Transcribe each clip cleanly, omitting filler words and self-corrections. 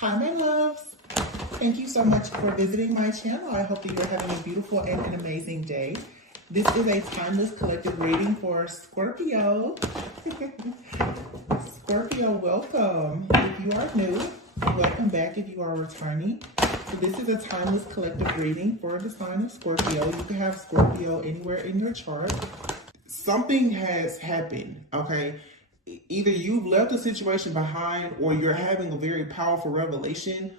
Hi, my loves. Thank you so much for visiting my channel. I hope that you're having a beautiful and an amazing day. This is a timeless collective reading for Scorpio. Scorpio, welcome. If you are new, welcome back if you are returning. So this is a timeless collective reading for the sign of Scorpio. You can have Scorpio anywhere in your chart. Something has happened, okay? Either you've left a situation behind or you're having a very powerful revelation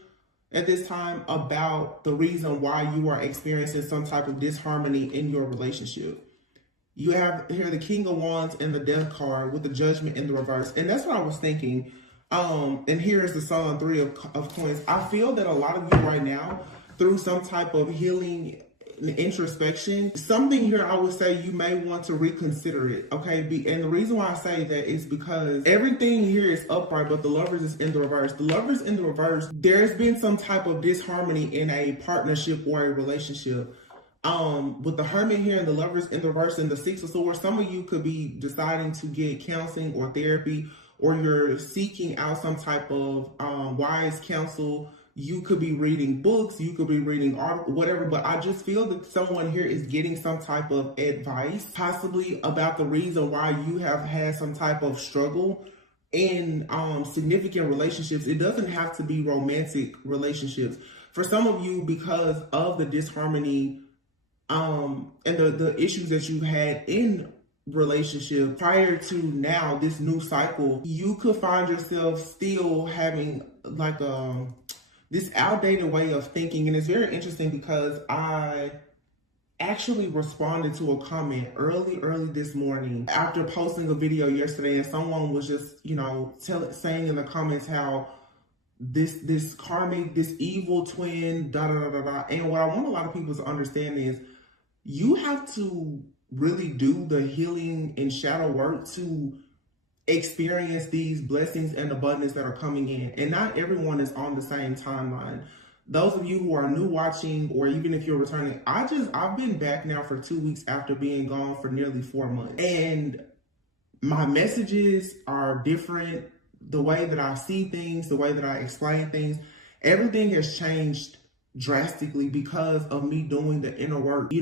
at this time about the reason why you are experiencing some type of disharmony in your relationship. You have here the King of Wands and the Death card with the Judgment in the reverse. And that's what I was thinking. And here's the Sun, Three of Coins. I feel that a lot of you right now, through some type of healing introspection, something here I would say you may want to reconsider it, okay? And the reason why I say that is because everything here is upright, but the Lovers is in the reverse. The Lovers in the reverse, there's been some type of disharmony in a partnership or a relationship. With the Hermit here and the Lovers in the reverse and the Six of Swords, some of you could be deciding to get counseling or therapy, or you're seeking out some type of wise counsel. You could be reading books, you could be reading art, whatever, but I just feel that someone here is getting some type of advice, possibly about the reason why you have had some type of struggle in significant relationships. It doesn't have to be romantic relationships. For some of you, because of the disharmony and the issues that you had in relationship prior to now, this new cycle, you could find yourself still having like this outdated way of thinking. And it's very interesting because I actually responded to a comment early this morning after posting a video yesterday, and someone was just, saying in the comments how this karmic, this evil twin, And what I want a lot of people to understand is you have to really do the healing and shadow work to experience these blessings and abundance that are coming in. And not everyone is on the same timeline. Those of you who are new watching, or even if you're returning, I've been back now for 2 weeks after being gone for nearly 4 months. And my messages are different. The way that I see things, the way that I explain things, everything has changed drastically because of me doing the inner work.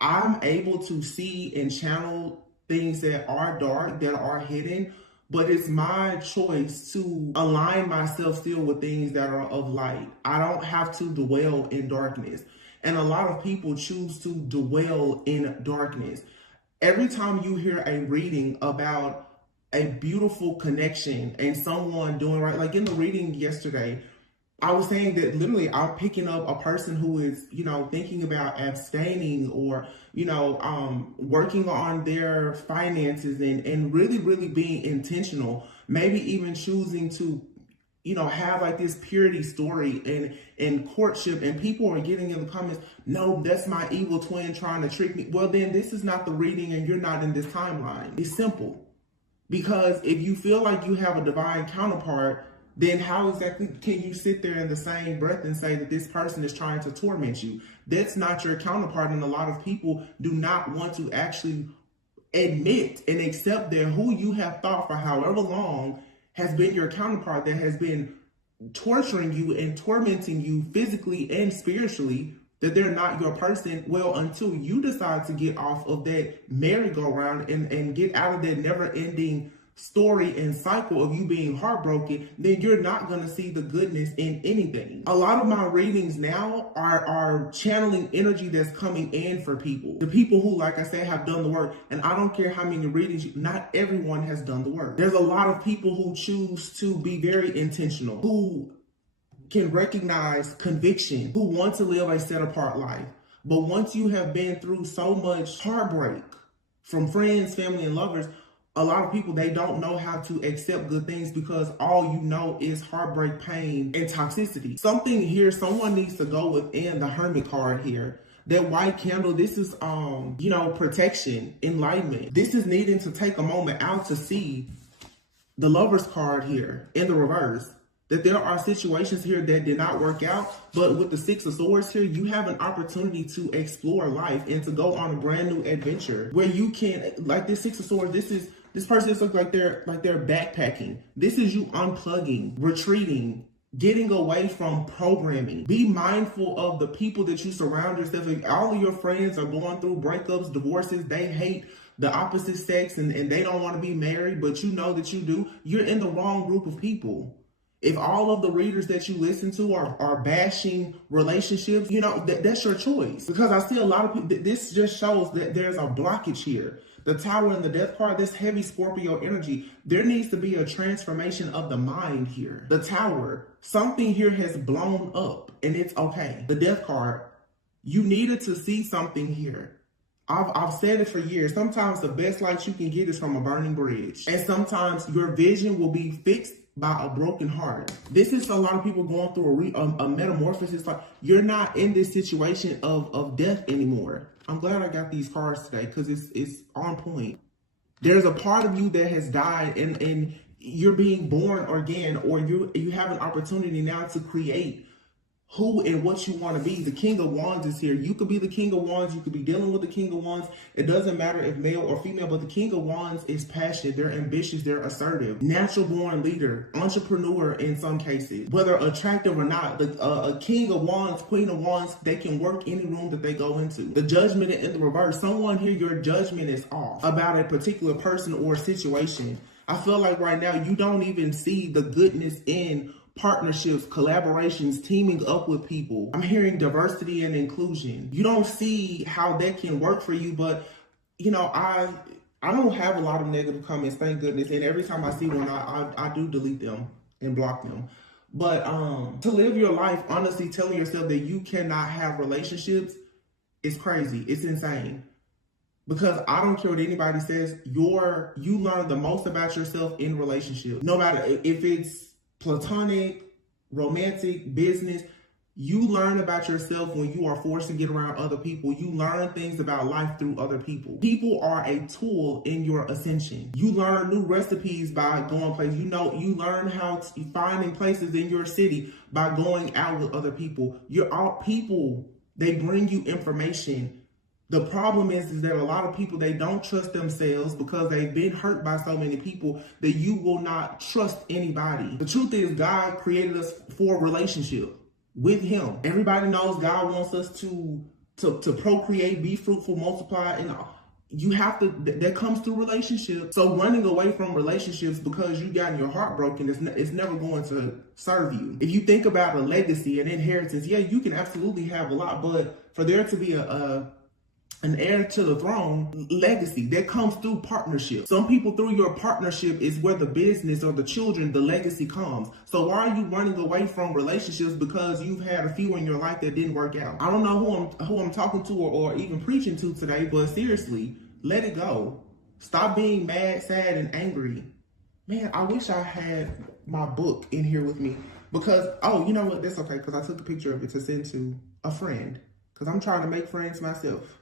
I'm able to see and channel things that are dark, that are hidden, but it's my choice to align myself still with things that are of light. I don't have to dwell in darkness. And a lot of people choose to dwell in darkness. Every time you hear a reading about a beautiful connection and someone doing right, like in the reading yesterday, I was saying that literally I'm picking up a person who is, thinking about abstaining or, working on their finances and really, really being intentional, maybe even choosing to, have like this purity story and courtship, and people are getting in the comments, no, that's my evil twin trying to trick me. Well, then this is not the reading and you're not in this timeline. It's simple. Because if you feel like you have a divine counterpart, then how exactly can you sit there in the same breath and say that this person is trying to torment you? That's not your counterpart. And a lot of people do not want to actually admit and accept that who you have thought for however long has been your counterpart, that has been torturing you and tormenting you physically and spiritually, that they're not your person. Well, until you decide to get off of that merry-go-round and get out of that never-ending story and cycle of you being heartbroken, then you're not going to see the goodness in anything. A lot of my readings now are channeling energy that's coming in for people. The people who, like I said, have done the work. And I don't care how many readings, not everyone has done the work. There's a lot of people who choose to be very intentional, who can recognize conviction, who want to live a set apart life. But once you have been through so much heartbreak from friends, family, and lovers, a lot of people, they don't know how to accept good things because all you know is heartbreak, pain, and toxicity. Something here, someone needs to go within the Hermit card here. That white candle, this is, protection, enlightenment. This is needing to take a moment out to see the Lover's card here in the reverse. That there are situations here that did not work out, but with the Six of Swords here, you have an opportunity to explore life and to go on a brand new adventure where you can, like this Six of Swords, this person looks like they're backpacking. This is you unplugging, retreating, getting away from programming. Be mindful of the people that you surround yourself with. All of your friends are going through breakups, divorces. They hate the opposite sex and they don't want to be married, but you know that you do. You're in the wrong group of people. If all of the readers that you listen to are bashing relationships, you know, that's your choice. Because I see a lot of people, this just shows that there's a blockage here. The Tower and the Death card, this heavy Scorpio energy, there needs to be a transformation of the mind here. The Tower, something here has blown up and it's okay. The Death card, you needed to see something here. I've said it for years. Sometimes the best light you can get is from a burning bridge. And sometimes your vision will be fixed by a broken heart. This is a lot of people going through a metamorphosis. Like, you're not in this situation of death anymore. I'm glad I got these cards today because it's on point. There's a part of you that has died and you're being born again, or you have an opportunity now to create who and what you want to be. The King of Wands is here. You could be the King of Wands. You could be dealing with the King of Wands. It doesn't matter if male or female, but the King of Wands is passionate. They're ambitious. They're assertive. Natural born leader. Entrepreneur in some cases. Whether attractive or not, a King of Wands, Queen of Wands, they can work any room that they go into. The Judgment in the reverse. Someone here, your judgment is off about a particular person or situation. I feel like right now you don't even see the goodness in partnerships, collaborations, teaming up with people. I'm hearing diversity and inclusion. You don't see how that can work for you, but you know, I don't have a lot of negative comments, thank goodness. And every time I see one, I do delete them and block them. But to live your life honestly telling yourself that you cannot have relationships is crazy. It's insane. Because I don't care what anybody says, you learn the most about yourself in relationships. No matter if it's platonic, romantic, business, you learn about yourself when you are forced to get around other people. You learn things about life through other people. People are a tool in your ascension. You learn new recipes by going places. You learn how to finding places in your city by going out with other people. You're all people, they bring you information. The problem is that a lot of people, they don't trust themselves because they've been hurt by so many people that you will not trust anybody. The truth is God created us for a relationship with him. Everybody knows God wants us to procreate, be fruitful, multiply, and you have to, that comes through relationships. So running away from relationships because you got your heart broken is never going to serve you. If you think about a legacy, an inheritance, yeah, you can absolutely have a lot, but for there to be an heir to the throne, legacy, that comes through partnership. Some people, through your partnership is where the business or the children, the legacy comes. So why are you running away from relationships because you've had a few in your life that didn't work out? I don't know who I'm talking to or even preaching to today, but seriously, let it go. Stop being mad, sad, and angry. Man, I wish I had my book in here with me because, oh, you know what? That's okay because I took a picture of it to send to a friend because I'm trying to make friends myself.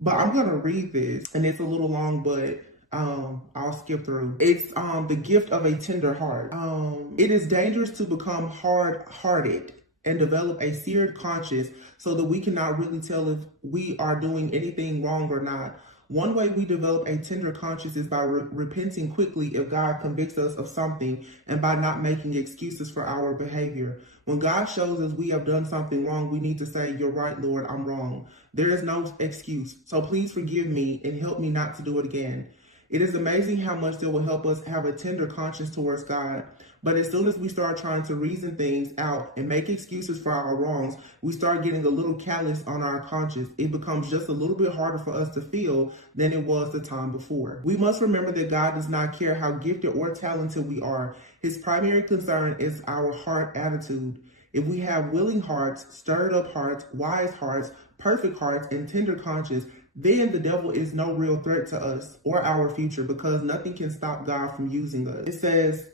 But I'm gonna read this, and it's a little long, but I'll skip through. It's the gift of a tender heart. It is dangerous to become hard-hearted and develop a seared conscience so that we cannot really tell if we are doing anything wrong or not. One way we develop a tender conscience is by repenting quickly if God convicts us of something and by not making excuses for our behavior. When God shows us we have done something wrong, we need to say, "You're right, Lord, I'm wrong." There is no excuse. So please forgive me and help me not to do it again. It is amazing how much that will help us have a tender conscience towards God. But as soon as we start trying to reason things out and make excuses for our wrongs, we start getting a little callous on our conscience. It becomes just a little bit harder for us to feel than it was the time before. We must remember that God does not care how gifted or talented we are. His primary concern is our heart attitude. If we have willing hearts, stirred up hearts, wise hearts, perfect hearts, and tender conscience, then the devil is no real threat to us or our future because nothing can stop God from using us. It says,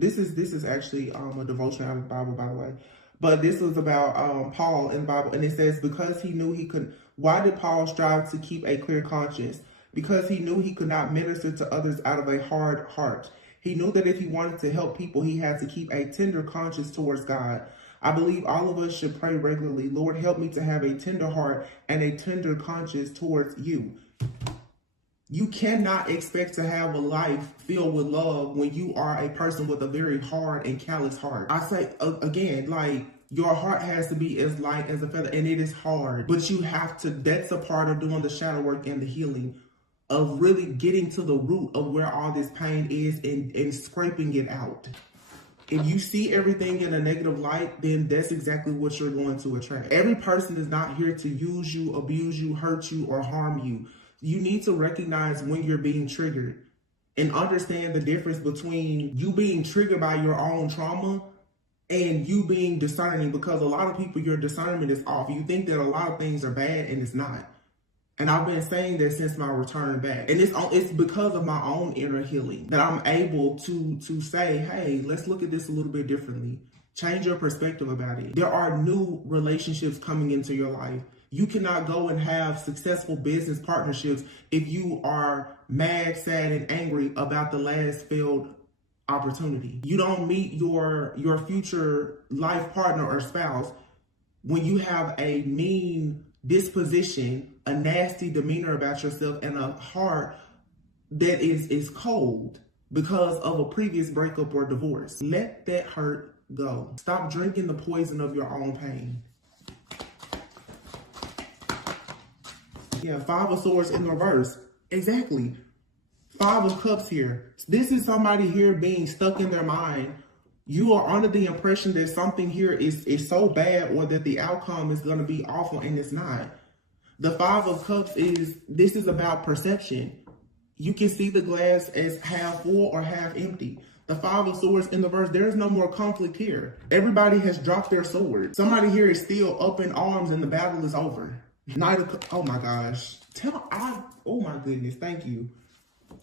this is actually a devotion out of the Bible, by the way. But this was about Paul in the Bible. And it says, because he knew he could, why did Paul strive to keep a clear conscience? Because he knew he could not minister to others out of a hard heart. He knew that if he wanted to help people, he had to keep a tender conscience towards God. I believe all of us should pray regularly. Lord, help me to have a tender heart and a tender conscience towards you. You cannot expect to have a life filled with love when you are a person with a very hard and callous heart. I say again, like, your heart has to be as light as a feather, and it is hard, but you have to, that's a part of doing the shadow work and the healing, of really getting to the root of where all this pain is and scraping it out. If you see everything in a negative light, then that's exactly what you're going to attract. Every person is not here to use you, abuse you, hurt you, or harm you. You need to recognize when you're being triggered and understand the difference between you being triggered by your own trauma and you being discerning, because a lot of people, your discernment is off. You think that a lot of things are bad, and it's not. And I've been saying that since my return back. And it's because of my own inner healing that I'm able to say, hey, let's look at this a little bit differently. Change your perspective about it. There are new relationships coming into your life. You cannot go and have successful business partnerships if you are mad, sad, and angry about the last failed opportunity. You don't meet your future life partner or spouse when you have a mean disposition, a nasty demeanor about yourself, and a heart that is cold because of a previous breakup or divorce. Let that hurt go. Stop drinking the poison of your own pain. Yeah, 5 of Swords in the reverse. Exactly. 5 of Cups here. This is somebody here being stuck in their mind. You are under the impression that something here is so bad, or that the outcome is going to be awful, and it's not. The 5 of Cups this is about perception. You can see the glass as half full or half empty. The 5 of Swords in the reverse, there is no more conflict here. Everybody has dropped their sword. Somebody here is still up in arms and the battle is over. Knight of Cups, oh my gosh. Oh my goodness, thank you.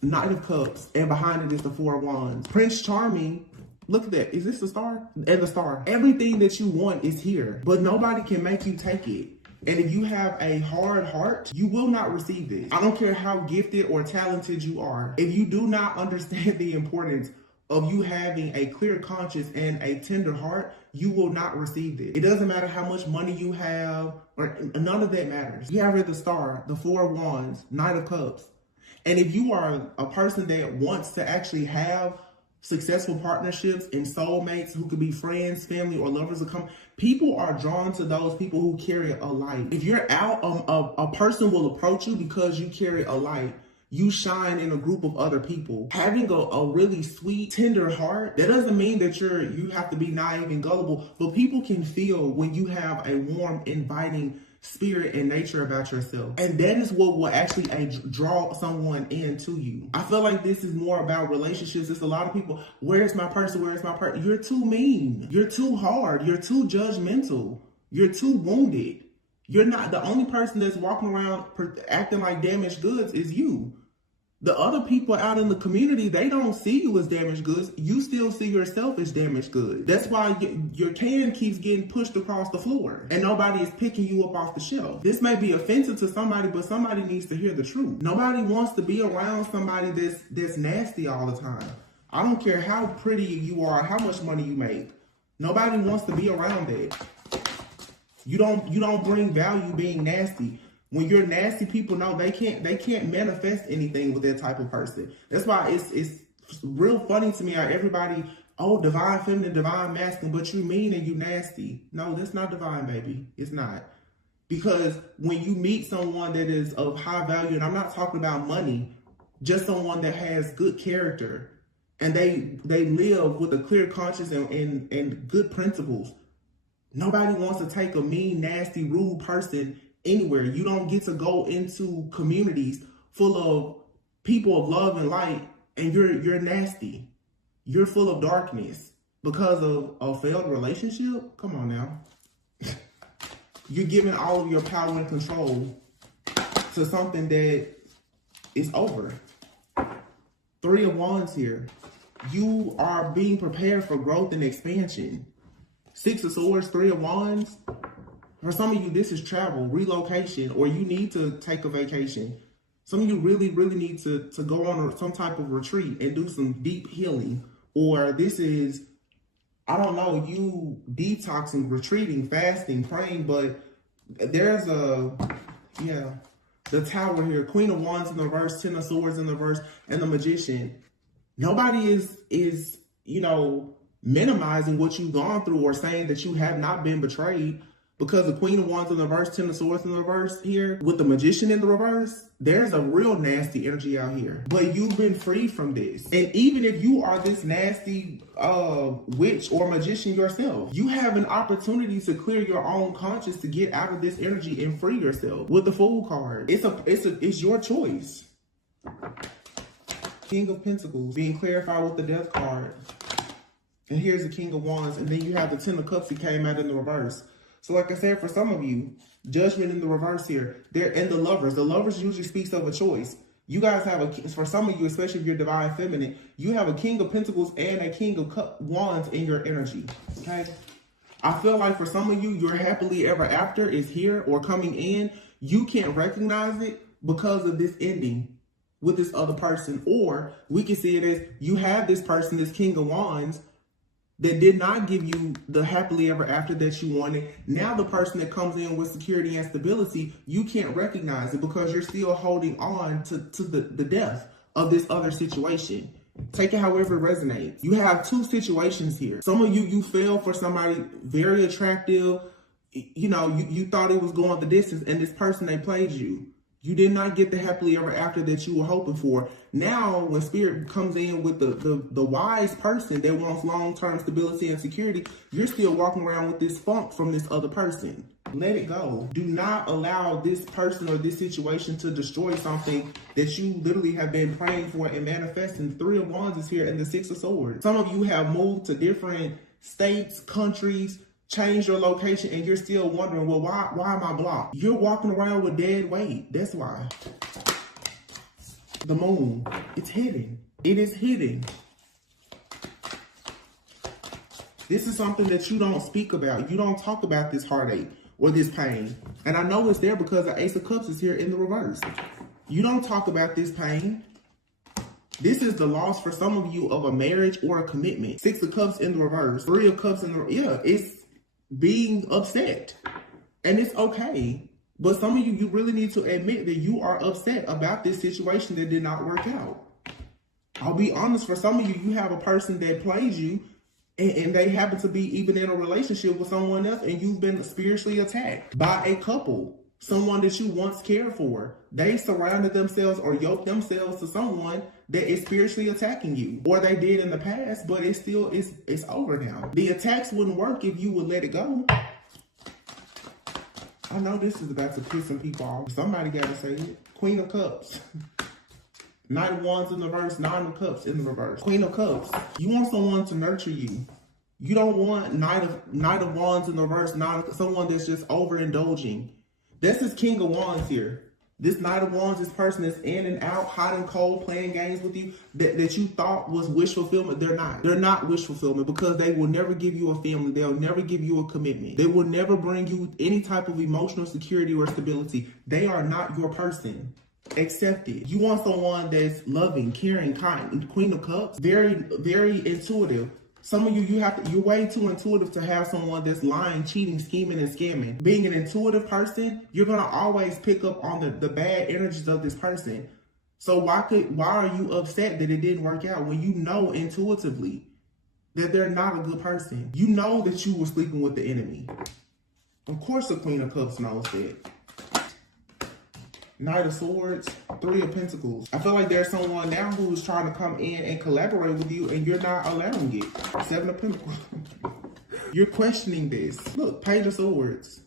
Knight of Cups, and behind it is the 4 of Wands. Prince Charming, look at that. Is this the star? And the star. Everything that you want is here, but nobody can make you take it. And if you have a hard heart, you will not receive this. I don't care how gifted or talented you are. If you do not understand the importance of you having a clear conscience and a tender heart, you will not receive this. It doesn't matter how much money you have, or none of that matters. You have here the star, the 4 of Wands, Knight of Cups. And if you are a person that wants to actually have successful partnerships and soulmates who could be friends, family, or lovers, people are drawn to those people who carry a light. If you're out, a person will approach you because you carry a light. You shine in a group of other people. Having a really sweet, tender heart, that doesn't mean that you have to be naive and gullible, but people can feel when you have a warm, inviting spirit and nature about yourself. And that is what will actually draw someone into you. I feel like this is more about relationships. It's a lot of people, where's my person? Where's my person? You're too mean. You're too hard. You're too judgmental. You're too wounded. You're not the only person that's walking around acting like damaged goods is you. The other people out in the community, they don't see you as damaged goods. You still see yourself as damaged goods. That's why your can keeps getting pushed across the floor and nobody is picking you up off the shelf. This may be offensive to somebody, but somebody needs to hear the truth. Nobody wants to be around somebody that's nasty all the time. I don't care how pretty you are, how much money you make. Nobody wants to be around that. You don't bring value being nasty. When you're nasty, people know they can't manifest anything with that type of person. That's why it's real funny to me how everybody, oh, divine feminine, divine masculine, but you mean and you nasty. No, that's not divine, baby. It's not. Because when you meet someone that is of high value, and I'm not talking about money, just someone that has good character, and they live with a clear conscience and good principles. Nobody wants to take a mean, nasty, rude person anywhere. You don't get to go into communities full of people of love and light and you're nasty. You're full of darkness because of a failed relationship. Come on now. You're giving all of your power and control to something that is over. 3 of Wands here. You are being prepared for growth and expansion. 6 of Swords, 3 of Wands. For some of you, this is travel, relocation, or you need to take a vacation. Some of you really, really need to go on some type of retreat and do some deep healing. Or this is, I don't know, you detoxing, retreating, fasting, praying, but there's The Tower here, Queen of Wands in the reverse, Ten of Swords in the reverse, and the Magician. Nobody is you know, minimizing what you've gone through or saying that you have not been betrayed, because the Queen of Wands in the reverse, Ten of Swords in the reverse here, with the Magician in the reverse, there's a real nasty energy out here. But you've been freed from this. And even if you are this nasty witch or magician yourself, you have an opportunity to clear your own conscience to get out of this energy and free yourself. With the Fool card, it's your choice. King of Pentacles being clarified with the Death card. And here's the King of Wands, and then you have the Ten of Cups that came out in the reverse. So like I said, for some of you, Judgment in the reverse here. And the Lovers. The Lovers usually speaks of a choice. You guys have for some of you, especially if you're divine feminine, you have a King of Pentacles and a King of Wands in your energy. Okay? I feel like for some of you, your happily ever after is here or coming in. You can't recognize it because of this ending with this other person. Or we can see it as you have this person, this King of Wands, that did not give you the happily ever after that you wanted. Now the person that comes in with security and stability, you can't recognize it because you're still holding on to the death of this other situation. Take it however it resonates. You have two situations here. Some of you fell for somebody very attractive. You know, you thought it was going the distance, and this person, they played you. You did not get the happily ever after that you were hoping for. Now, when Spirit comes in with the wise person that wants long-term stability and security, you're still walking around with this funk from this other person. Let it go. Do not allow this person or this situation to destroy something that you literally have been praying for and manifesting. Three of Wands is here and the Six of Swords. Some of you have moved to different states, countries, change your location, and you're still wondering, well, why am I blocked? You're walking around with dead weight. That's why. The Moon, it's hidden. It is hidden. This is something that you don't speak about. You don't talk about this heartache or this pain. And I know it's there because the Ace of Cups is here in the reverse. You don't talk about this pain. This is the loss for some of you of a marriage or a commitment. Six of Cups in the reverse. Three of Cups in the, it's being upset, and it's okay. But some of you really need to admit that you are upset about this situation that did not work out. I'll be honest, for some of you, you have a person that plays you, and they happen to be even in a relationship with someone else, and you've been spiritually attacked by a couple, someone that you once cared for. They surrounded themselves or yoked themselves to someone that is spiritually attacking you, or they did in the past, but it's over now. The attacks wouldn't work if you would let it go. I know this is about to piss some people off. Somebody got to say it. Queen of Cups. Knight of Wands in the reverse, Nine of Cups in the reverse. Queen of Cups. You want someone to nurture you. You don't want Knight of Wands in the reverse, someone that's just overindulging. This is King of Wands here. This Knight of Wands, this person is in and out, hot and cold, playing games with you that you thought was wish fulfillment. They're not. They're not wish fulfillment because they will never give you a family. They'll never give you a commitment. They will never bring you any type of emotional security or stability. They are not your person. Accept it. You want someone that's loving, caring, kind. Queen of Cups, very, very intuitive. Some of you, you're way too intuitive to have someone that's lying, cheating, scheming, and scamming. Being an intuitive person, you're going to always pick up on the bad energies of this person. So why are you upset that it didn't work out when you know intuitively that they're not a good person? You know that you were sleeping with the enemy. Of course the Queen of Cups knows that. Knight of Swords, Three of Pentacles. I feel like there's someone now who's trying to come in and collaborate with you and you're not allowing it. Seven of Pentacles. You're questioning this. Look, Page of Swords.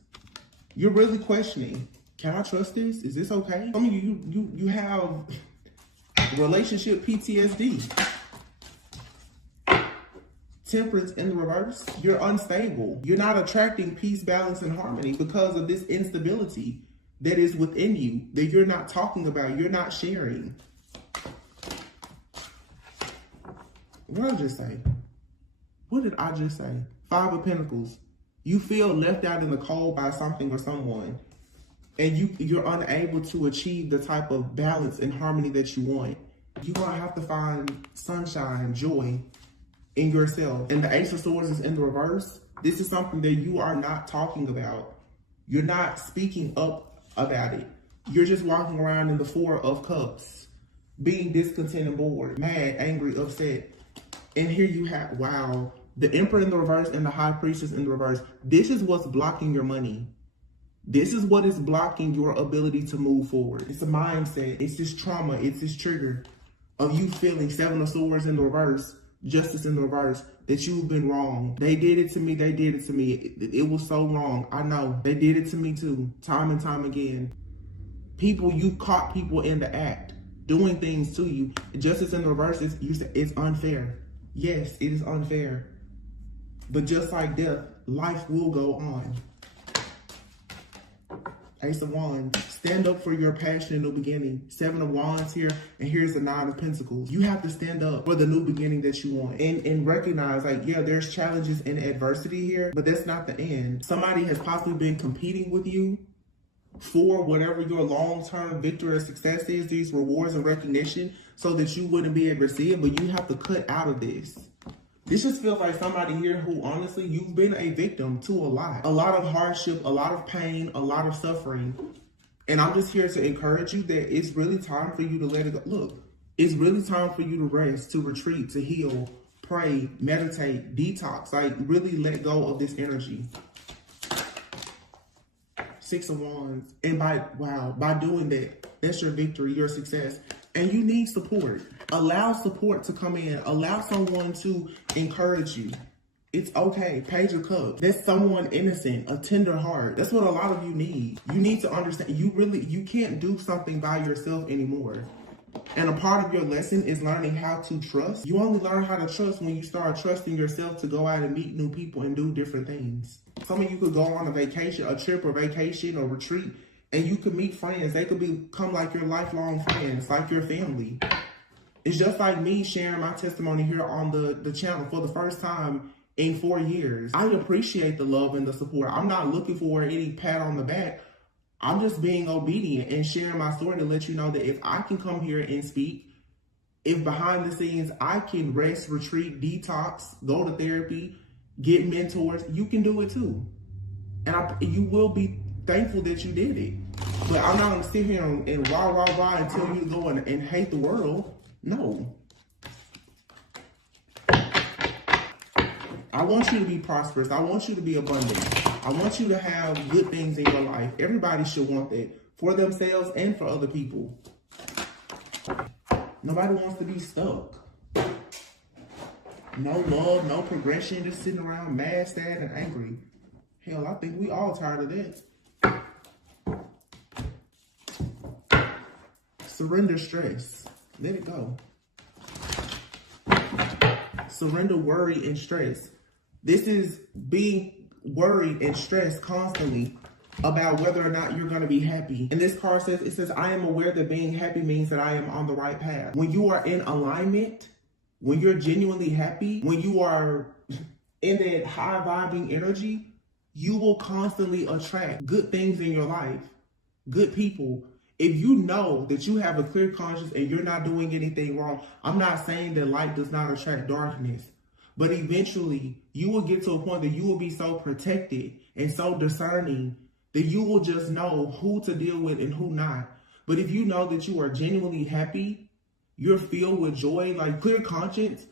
You're really questioning. Can I trust this? Is this okay? Some of you have relationship PTSD. Temperance in the reverse. You're unstable. You're not attracting peace, balance, and harmony because of this instability that is within you, that you're not talking about, you're not sharing. What did I just say? What did I just say? Five of Pentacles. You feel left out in the cold by something or someone, and you're unable to achieve the type of balance and harmony that you want. You're gonna have to find sunshine, joy in yourself. And the Ace of Swords is in the reverse. This is something that you are not talking about. You're not speaking up about it. You're just walking around in the Four of Cups, being discontent and bored, mad, angry, upset. And here you have, wow, the Emperor in the reverse and the High Priestess in the reverse. This is what's blocking your money. This is what is blocking your ability to move forward. It's a mindset. It's this trauma. It's this trigger of you feeling Seven of Swords in the reverse, Justice in the reverse, that you've been wrong. They did it to me. They did it to me. It was so wrong. I know. They did it to me too, time and time again. People, you caught people in the act, doing things to you. Justice in the reverse is, it's unfair. Yes, it is unfair. But just like death, life will go on. Ace of Wands, stand up for your passion in the beginning. Seven of Wands here, and here's the Nine of Pentacles. You have to stand up for the new beginning that you want. And recognize, like, yeah, there's challenges and adversity here, but that's not the end. Somebody has possibly been competing with you for whatever your long-term victory or success is, these rewards and recognition, so that you wouldn't be able to see it, but you have to cut out of this. This just feels like somebody here who, honestly, you've been a victim to a lot of hardship, a lot of pain, a lot of suffering. And I'm just here to encourage you that it's really time for you to let it go. Look, it's really time for you to rest, to retreat, to heal, pray, meditate, detox, like really let go of this energy. Six of Wands. And by doing that, that's your victory, your success. And you need support. Allow support to come in. Allow someone to encourage you. It's okay. Page of Cups. That's someone innocent, a tender heart. That's what a lot of you need. You need to understand you can't do something by yourself anymore. And a part of your lesson is learning how to trust. You only learn how to trust when you start trusting yourself to go out and meet new people and do different things. Some of you could go on a vacation, a trip or vacation or retreat, and you could meet friends. They could become like your lifelong friends, like your family. It's just like me sharing my testimony here on the channel for the first time in 4 years. I appreciate the love and the support. I'm not looking for any pat on the back. I'm just being obedient and sharing my story to let you know that if I can come here and speak, if behind the scenes I can rest, retreat, detox, go to therapy, get mentors, you can do it too. And you will be thankful that you did it. But I'm not going to sit here and rah and tell you to go and hate the world. No. I want you to be prosperous. I want you to be abundant. I want you to have good things in your life. Everybody should want that for themselves and for other people. Nobody wants to be stuck. No love, no progression, just sitting around mad, sad, and angry. Hell, I think we all tired of that. Surrender stress. Let it go. Surrender worry and stress. This is being worried and stressed constantly about whether or not you're going to be happy. And this card says, it says, I am aware that being happy means that I am on the right path. When you are in alignment, when you're genuinely happy, when you are in that high vibing energy, you will constantly attract good things in your life, good people. If you know that you have a clear conscience and you're not doing anything wrong, I'm not saying that light does not attract darkness, but eventually you will get to a point that you will be so protected and so discerning that you will just know who to deal with and who not. But if you know that you are genuinely happy, you're filled with joy, like clear conscience,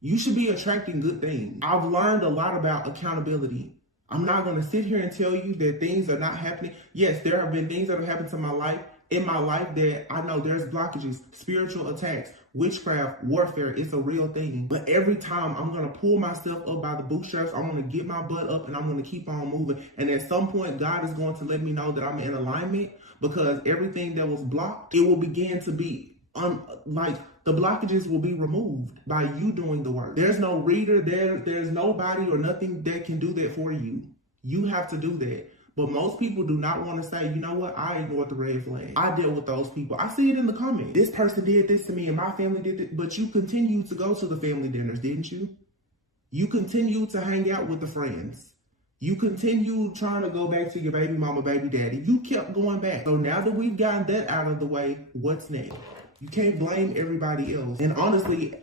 you should be attracting good things. I've learned a lot about accountability. I'm not going to sit here and tell you that things are not happening. Yes, there have been things that have happened to my life, in my life, that I know there's blockages, spiritual attacks, witchcraft, warfare. It's a real thing. But every time I'm going to pull myself up by the bootstraps, I'm going to get my butt up and I'm going to keep on moving. And at some point, God is going to let me know that I'm in alignment, because everything that was blocked, it will begin to be like the blockages will be removed by you doing the work. There's no reader, there's nobody or nothing that can do that for you. You have to do that. But most people do not want to say, you know what, I ignored the red flag. I dealt with those people. I see it in the comments. This person did this to me and my family did it. But you continued to go to the family dinners, didn't you? You continued to hang out with the friends. You continued trying to go back to your baby mama, baby daddy. You kept going back. So now that we've gotten that out of the way, what's next? You can't blame everybody else. And honestly,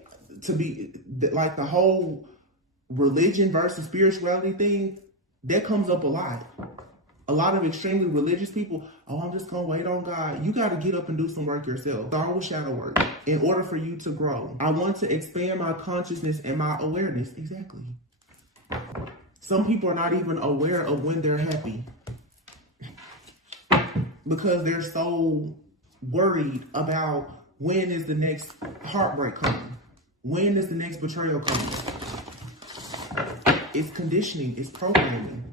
to be like the whole religion versus spirituality thing, that comes up a lot. A lot of extremely religious people, oh, I'm just going to wait on God. You got to get up and do some work yourself. Start with shadow work in order for you to grow. I want to expand my consciousness and my awareness. Exactly. Some people are not even aware of when they're happy because they're so worried about when is the next heartbreak coming? When is the next betrayal coming? It's conditioning. It's programming.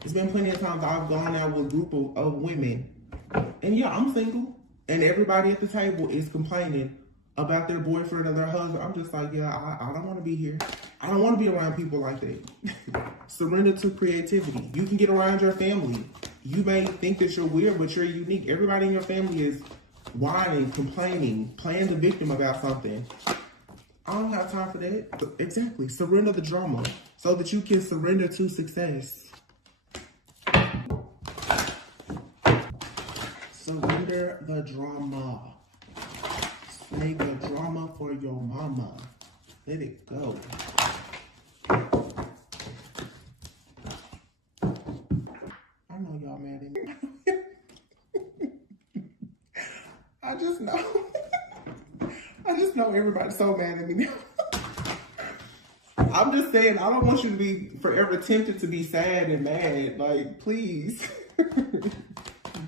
There's been plenty of times I've gone out with a group of women, and yeah, I'm single, and everybody at the table is complaining about their boyfriend or their husband. I'm just like, yeah, I don't want to be here. I don't want to be around people like that. Surrender to creativity. You can get around your family. You may think that you're weird, but you're unique. Everybody in your family is whining, complaining, playing the victim about something. I don't have time for that. Exactly. Surrender the drama so that you can surrender to success. Surrender the drama. Save the drama for your mama. Let it go. I know y'all mad at me. I just know everybody's so mad at me now. I'm just saying, I don't want you to be forever tempted to be sad and mad. Like, please.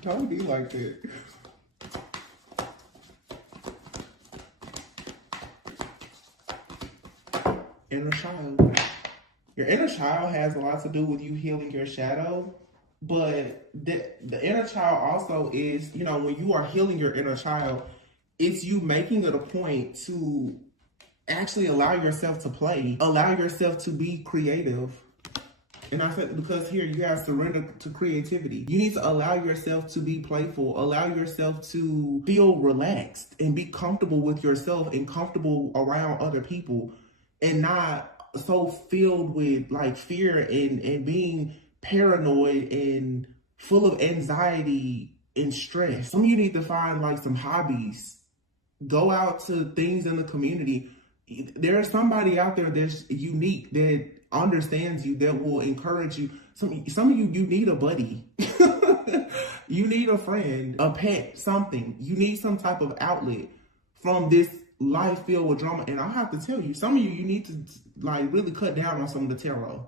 Don't be like that. Inner child. Your inner child has a lot to do with you healing your shadow, but the inner child also is, you know, when you are healing your inner child, it's you making it a point to actually allow yourself to play, allow yourself to be creative. And I said, because here you have surrender to creativity. You need to allow yourself to be playful, allow yourself to feel relaxed and be comfortable with yourself and comfortable around other people, and not so filled with like fear and being paranoid and full of anxiety and stress. Some of you need to find like some hobbies. Go out to things in the community. There is somebody out there that's unique, that understands you, that will encourage you. Some of you need a buddy. You need a friend, a pet, something. You need some type of outlet from this life filled with drama. And I have to tell you, some of you need to like really cut down on some of the tarot,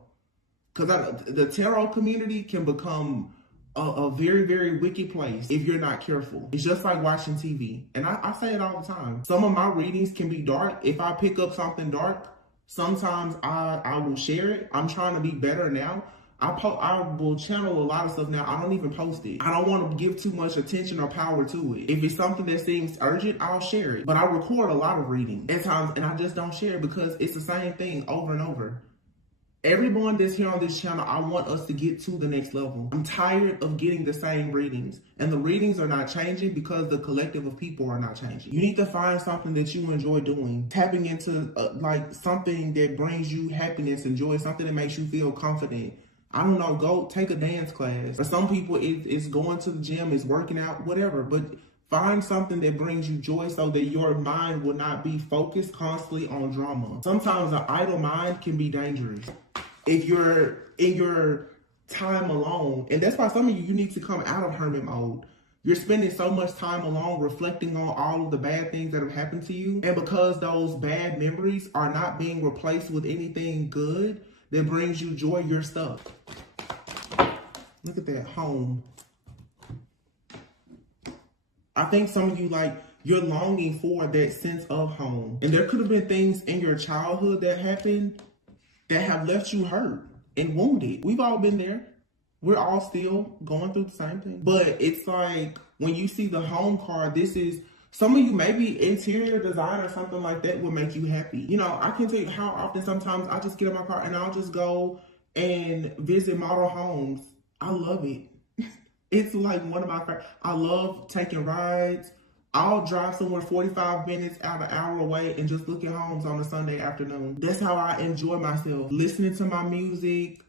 because the tarot community can become a very, very wicked place if you're not careful. It's just like watching TV. And I say it all the time. Some of my readings can be dark. If I pick up something dark, sometimes I will share it. I'm trying to be better now. I will channel a lot of stuff now. I don't even post it. I don't want to give too much attention or power to it. If it's something that seems urgent, I'll share it. But I record a lot of reading at times, and I just don't share it because it's the same thing over and over. Everyone that's here on this channel, I want us to get to the next level. I'm tired of getting the same readings, and the readings are not changing because the collective of people are not changing. You need to find something that you enjoy doing, tapping into like something that brings you happiness and joy, something that makes you feel confident. I don't know, go take a dance class. For some people, it's going to the gym, it's working out, whatever. But find something that brings you joy so that your mind will not be focused constantly on drama. Sometimes an idle mind can be dangerous if you're in your time alone. And that's why some of you need to come out of hermit mode. You're spending so much time alone reflecting on all of the bad things that have happened to you. And because those bad memories are not being replaced with anything good that brings you joy, you're stuck. Look at that, home. I think some of you, like, you're longing for that sense of home. And there could have been things in your childhood that happened that have left you hurt and wounded. We've all been there. We're all still going through the same thing. But it's like, when you see the home card, this is, some of you, maybe interior design or something like that will make you happy. You know, I can tell you how often sometimes I just get in my car and I'll just go and visit model homes. I love it. It's like one of my favorite. I love taking rides. I'll drive somewhere 45 minutes out an hour away and just look at homes on a Sunday afternoon. That's how I enjoy myself. Listening to my music,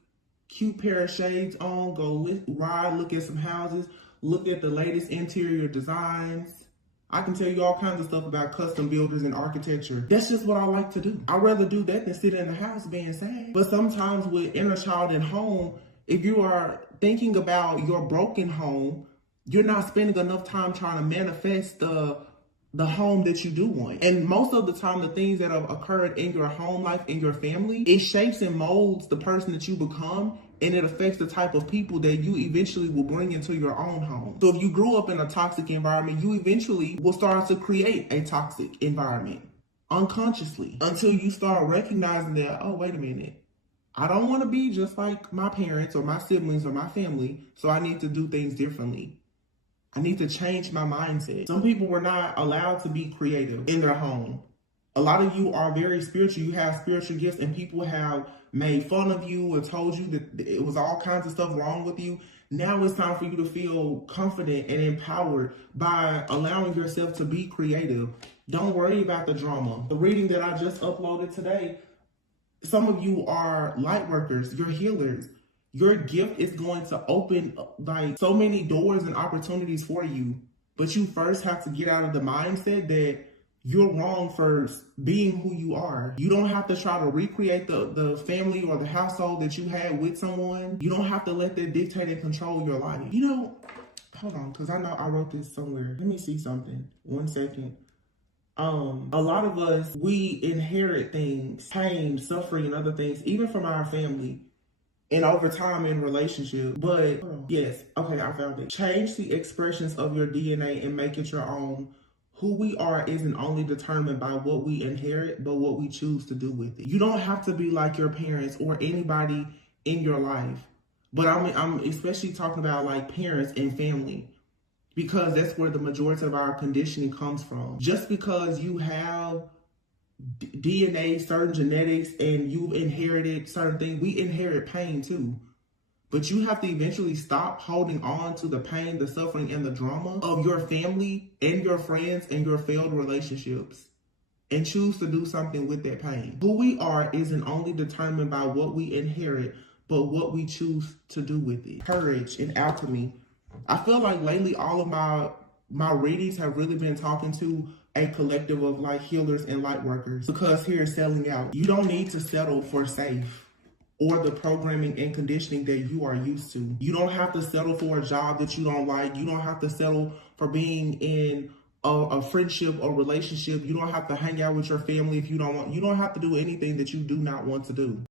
cute pair of shades on, ride, look at some houses, look at the latest interior designs. I can tell you all kinds of stuff about custom builders and architecture. That's just what I like to do. I'd rather do that than sit in the house being sad. But sometimes with inner child at home, if you are thinking about your broken home, you're not spending enough time trying to manifest the home that you do want. And most of the time, the things that have occurred in your home life, in your family, it shapes and molds the person that you become, and it affects the type of people that you eventually will bring into your own home. So if you grew up in a toxic environment, you eventually will start to create a toxic environment unconsciously until you start recognizing that, oh, wait a minute, I don't want to be just like my parents or my siblings or my family, so I need to do things differently. I need to change my mindset. Some people were not allowed to be creative in their home. A lot of you are very spiritual. You have spiritual gifts, and people have made fun of you and told you that it was all kinds of stuff wrong with you. Now it's time for you to feel confident and empowered by allowing yourself to be creative. Don't worry about the drama. The reading that I just uploaded today, some of you are light workers, you're healers. Your gift is going to open like so many doors and opportunities for you. But you first have to get out of the mindset that you're wrong for being who you are. You don't have to try to recreate the family or the household that you had with someone. You don't have to let that dictate and control your life. You know, hold on, because I know I wrote this somewhere. Let me see something. 1 second. A lot of us, we inherit things, pain, suffering, and other things, even from our family. And over time in relationship, but yes, okay, I found it. Change the expressions of your DNA and make it your own. Who we are isn't only determined by what we inherit, but what we choose to do with it. You don't have to be like your parents or anybody in your life. But I'm especially talking about like parents and family, because that's where the majority of our conditioning comes from. Just because you have DNA, certain genetics, and you've inherited certain things, we inherit pain too. But you have to eventually stop holding on to the pain, the suffering, and the drama of your family and your friends and your failed relationships, and choose to do something with that pain. Who we are isn't only determined by what we inherit, but what we choose to do with it. Courage and alchemy. I feel like lately all of my readings have really been talking to a collective of like healers and light workers, because here is selling out. You don't need to settle for safe or the programming and conditioning that you are used to. You don't have to settle for a job that you don't like. You don't have to settle for being in a friendship or relationship. You don't have to hang out with your family if you don't want. You don't have to do anything that you do not want to do.